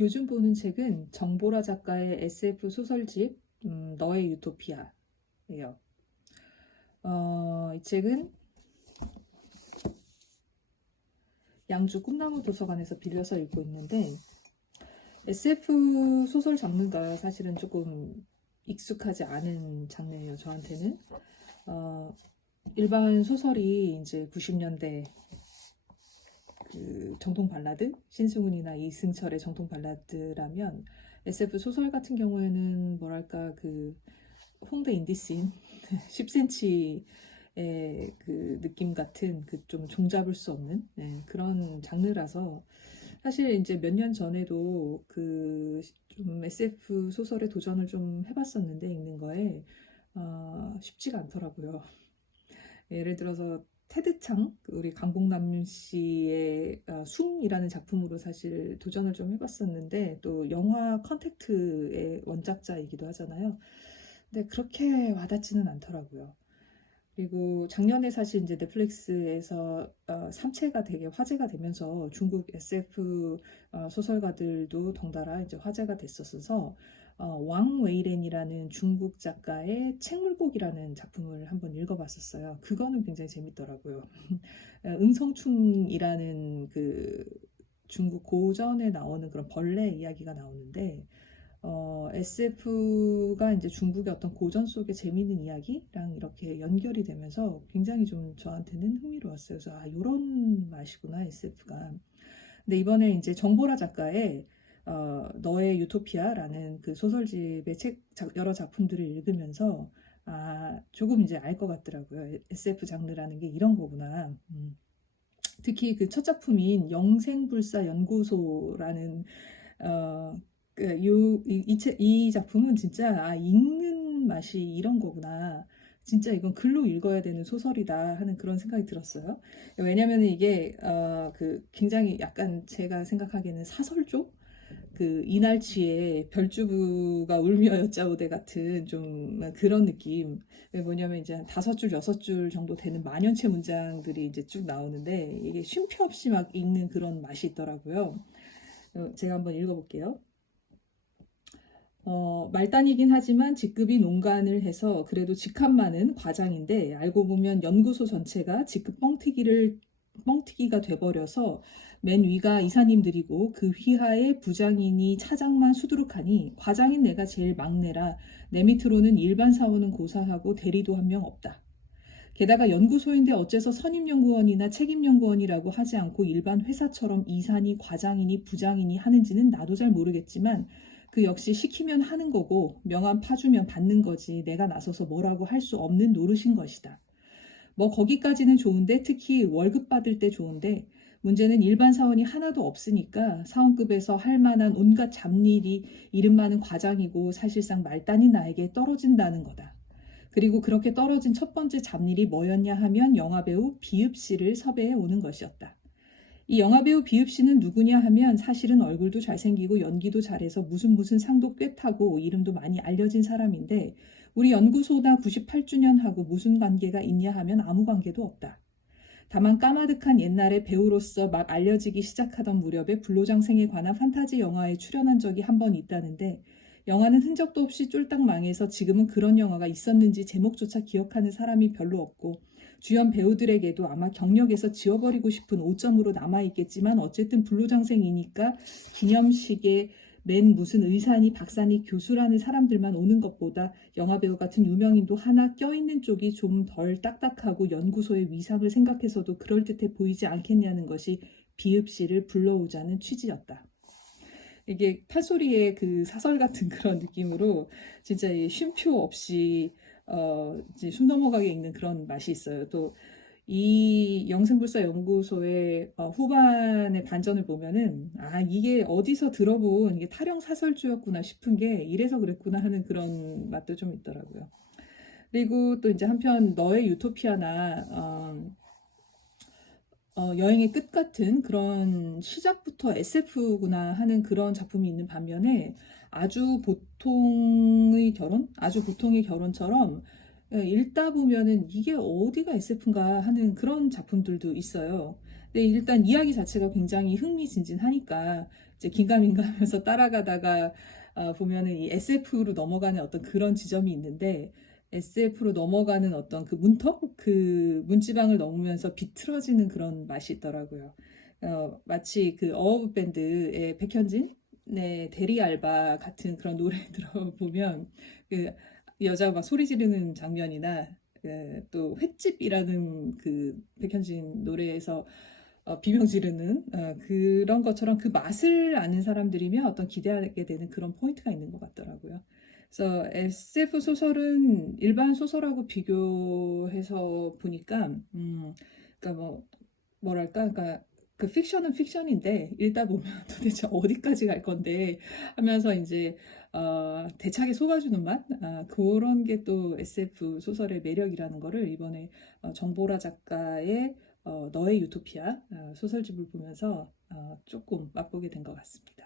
요즘 보는 책은 정보라 작가의 SF 소설집 너의 유토피아예요. 이 책은 양주 꿈나무 도서관에서 빌려서 읽고 있는데 SF 소설 장르가 사실은 조금 익숙하지 않은 장르예요. 저한테는 일반 소설이 이제 90년대 그 정통 발라드, 신승훈이나 이승철의 정통 발라드라면 SF 소설 같은 경우에는 뭐랄까 그 홍대 인디씬 10cm의 그 느낌 같은 그 좀 종잡을 수 없는 그런 장르라서 사실 이제 몇 년 전에도 그 좀 SF 소설에 도전을 좀 해봤었는데 읽는 거에 쉽지가 않더라고요. 예를 들어서 테드창 우리 강복남 씨의 숨이라는 작품으로 사실 도전을 좀 해봤었는데 또 영화 컨택트의 원작자이기도 하잖아요. 근데 그렇게 와닿지는 않더라고요. 그리고 작년에 사실 이제 넷플릭스에서 3채가 되게 화제가 되면서 중국 SF 소설가들도 덩달아 이제 화제가 됐었어서 왕 웨이렌이라는 중국 작가의 책물곡이라는 작품을 한번 읽어봤었어요. 그거는 굉장히 재밌더라고요. 응성충이라는 그 중국 고전에 나오는 그런 벌레 이야기가 나오는데 SF가 이제 중국의 어떤 고전 속의 재미있는 이야기랑 이렇게 연결이 되면서 굉장히 좀 저한테는 흥미로웠어요. 그래서 이런 맛이구나 SF가. 근데 이번에 이제 정보라 작가의 너의 유토피아라는 그 소설집의 여러 작품들을 읽으면서 조금 이제 알 것 같더라고요. SF 장르라는 게 이런 거구나. 특히 그 첫 작품인 영생불사 연구소라는 이 작품은 진짜 읽는 맛이 이런 거구나. 진짜 이건 글로 읽어야 되는 소설이다 하는 그런 생각이 들었어요. 왜냐면 이게 그 굉장히 약간 제가 생각하기에는 사설조? 그 이날치의 별주부가 울며 여자오대 같은 좀 그런 느낌. 뭐냐면 이제 한 5줄, 6줄 정도 되는 만연체 문장들이 이제 쭉 나오는데 이게 쉼표 없이 막 읽는 그런 맛이 있더라고요. 제가 한번 읽어볼게요. 말단이긴 하지만 직급이 농간을 해서 그래도 직함 많은 과장인데 알고 보면 연구소 전체가 직급 뻥튀기가 돼버려서 맨 위가 이사님들이고 그 휘하에 부장이니 차장만 수두룩하니 과장인 내가 제일 막내라 내 밑으로는 일반 사원은 고사하고 대리도 한 명 없다. 게다가 연구소인데 어째서 선임연구원이나 책임연구원이라고 하지 않고 일반 회사처럼 이사니 과장이니 부장이니 하는지는 나도 잘 모르겠지만 그 역시 시키면 하는 거고 명함 파주면 받는 거지 내가 나서서 뭐라고 할 수 없는 노릇인 것이다. 뭐 거기까지는 좋은데 특히 월급 받을 때 좋은데 문제는 일반 사원이 하나도 없으니까 사원급에서 할 만한 온갖 잡일이 이름 많은 과장이고 사실상 말단이 나에게 떨어진다는 거다. 그리고 그렇게 떨어진 첫 번째 잡일이 뭐였냐 하면 영화배우 비읍 씨를 섭외해 오는 것이었다. 이 영화배우 비읍 씨는 누구냐 하면 사실은 얼굴도 잘생기고 연기도 잘해서 무슨 상도 꽤 타고 이름도 많이 알려진 사람인데 우리 연구소나 98주년하고 무슨 관계가 있냐 하면 아무 관계도 없다. 다만 까마득한 옛날에 배우로서 막 알려지기 시작하던 무렵에 불로장생에 관한 판타지 영화에 출연한 적이 한 번 있다는데 영화는 흔적도 없이 쫄딱 망해서 지금은 그런 영화가 있었는지 제목조차 기억하는 사람이 별로 없고 주연 배우들에게도 아마 경력에서 지워버리고 싶은 오점으로 남아있겠지만 어쨌든 불로장생이니까 기념식에 맨 무슨 의사니 박사니 교수라는 사람들만 오는 것보다 영화배우 같은 유명인도 하나 껴있는 쪽이 좀 덜 딱딱하고 연구소의 위상을 생각해서도 그럴듯해 보이지 않겠냐는 것이 비읍 씨를 불러오자는 취지였다. 이게 판소리의 그 사설 같은 그런 느낌으로 진짜 쉼표 없이 이제 숨 넘어가게 읽는 그런 맛이 있어요. 또 이 영생불사 연구소의 후반의 반전을 보면은 이게 어디서 들어본 이게 타령 사설주였구나 싶은 게 이래서 그랬구나 하는 그런 맛도 좀 있더라고요. 그리고 또 이제 한편 너의 유토피아나 여행의 끝 같은 그런 시작부터 SF구나 하는 그런 작품이 있는 반면에 아주 보통의 결혼처럼 읽다 보면은 이게 어디가 SF인가 하는 그런 작품들도 있어요. 근데 일단 이야기 자체가 굉장히 흥미진진하니까 이제 긴가민가하면서 따라가다가 보면은 이 SF로 넘어가는 어떤 그런 지점이 있는데 SF로 넘어가는 어떤 그 문턱, 그 문지방을 넘으면서 비틀어지는 그런 맛이 있더라고요. 마치 그 어워브 밴드의 백현진의 대리 알바 같은 그런 노래 들어보면 그 여자가 막 소리 지르는 장면이나 또 횟집이라는 그 백현진 노래에서 비명 지르는 그런 것처럼 그 맛을 아는 사람들이면 어떤 기대하게 되는 그런 포인트가 있는 것 같더라고요. 그래서 SF 소설은 일반 소설하고 비교해서 보니까 그러니까 뭐랄까 그러니까 그 픽션은 픽션인데 읽다 보면 도대체 어디까지 갈 건데 하면서 이제 대차게 속아주는 맛 그런 게 또 SF 소설의 매력이라는 거를 이번에 정보라 작가의 너의 유토피아 소설집을 보면서 조금 맛보게 된 것 같습니다.